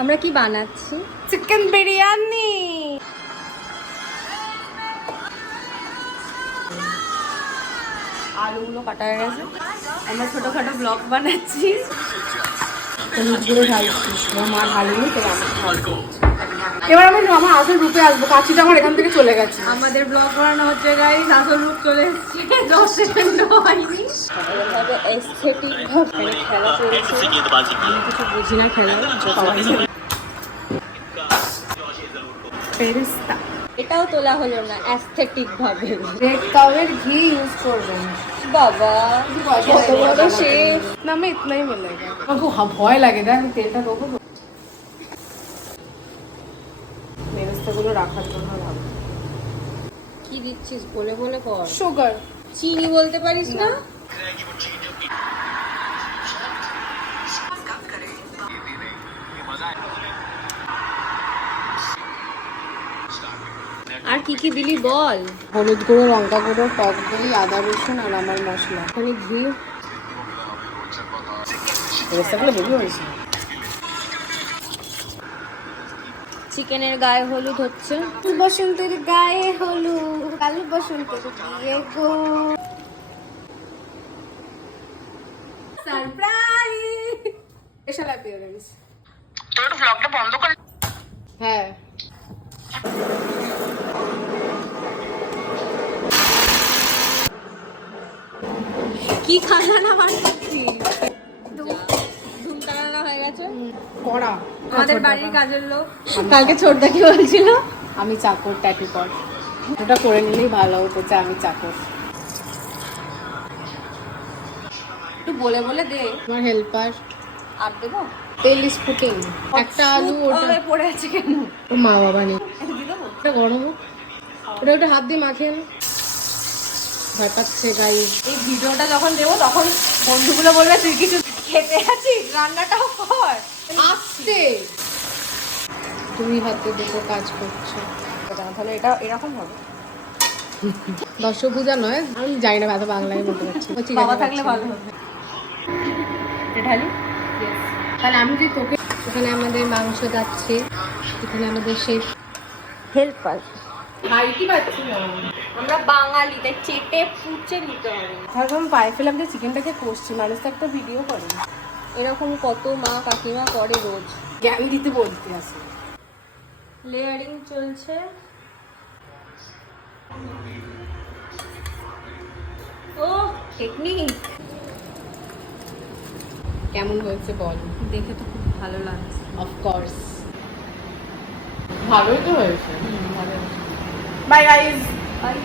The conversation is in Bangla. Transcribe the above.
আমরা কি বানাচ্ছি? চিকেন বিরিয়ানি। আলুগুলো কাটা হয়ে গেছে, আমরা ছোটখাটো ব্লগ বানাচ্ছি। মা ঢালিনি, এবার আমি আমার আসল রূপে আসবো। কাচিটা আমার এখান থেকে চলে গেছে। আমাদের ব্লগ বানানো হচ্ছে গাইস, আসল রূপ চলে এসেছে। 10 সেকেন্ড হয়নি। এভাবে এস্থেটিক ভাবে খেলা চলছে। আমি কিছু বুঝি না খেলা। পেরিস্তা এটাও তোলা হলো না এস্থেটিক ভাবে। রেড কাউয়ের ঘি ইউজ করবেন। বাবা কত বড় শেফ। না আমি ইতনাই মিলেগা। আমার খুব ভয় লাগে, দেখ আমি তেলটা দেবো মেরেস্তাগুলো রাখার জন্য। ভাবো কি দিচ্ছিস বলে বলে কর। সুগার। চিনি বলতে পারিস না? আর কি কি দিলি বল। হলুদ গুঁড়ো, লঙ্কা গুঁড়ো, টক দই, আদা রসুন আর আমার মশলা। এখানে ঘি। মেরেস্তাগুলো বেশি হয়েছে। চিকেনের গায়ে হলুদ হচ্ছে। বসন্তের গায়ে হলুদ, কালো বসন্তের বিয়ে গো। সারপ্রাইজ। Special appearance. তোর ব্লগটা বন্ধ কর। হ্যাঁ। কি খাজানা বানাচ্ছিস? ধুম টানা হয়ে গেছে। কড়া। আমাদের বাড়ির কাজের লোক কালকে ছোটদা কি বলছিল, আমি চাকর, ট্যাটু কর। ওটা করে নিলেই ভালো হতো যে আমি চাকর। একটু বলে বলে দে। আমার হেল্পার। আর দেবো? তেল ইজ ফুটিং। একটা আলু ওটা পড়ে আছে কেন? ও মা বাবা নেই। এটা গরম হোক। ওটা হাত দিয়ে মাখিয়ে নে। ভয় পাচ্ছে গাই। এই ভিডিওটা যখন দেবো তখন বন্ধুগুলো বলবে তুই কিছু খেতে আছিস, রান্নাটাও কর। আস্তে। তুমি হাতে দুটো কাজ করছো। তাহলে এটা এরকম হবে। দশভুজা নয়, আমি জানি না এত বাংলায় বলতে পারছি। বাবা থাকলে ভালো হবে। ঢালি। তাহলে আমি যে তোকে, এখানে আমাদের মাংস যাচ্ছে, এখানে আমাদের সেই হেল্পার। ভাই কি পাচ্ছি না। আমরা বাঙালি, তাই চেটে পুচে নিতে হবে। হয়তো আমি পায়ে ফেলাম যে চিকেনটাকে কষছি, মানুষ তো একটা ভিডিও করে। এরকম কত মা কাকিমা করে রোজ। জ্ঞান দিতে বলতে আসে। লেয়ারিং চলছে। ও টেকনিক। কেমন হয়েছে বল। দেখে তো খুব ভালো লাগছে। অফকোর্স ভালোই তো হয়েছে। Bye guys. বাই।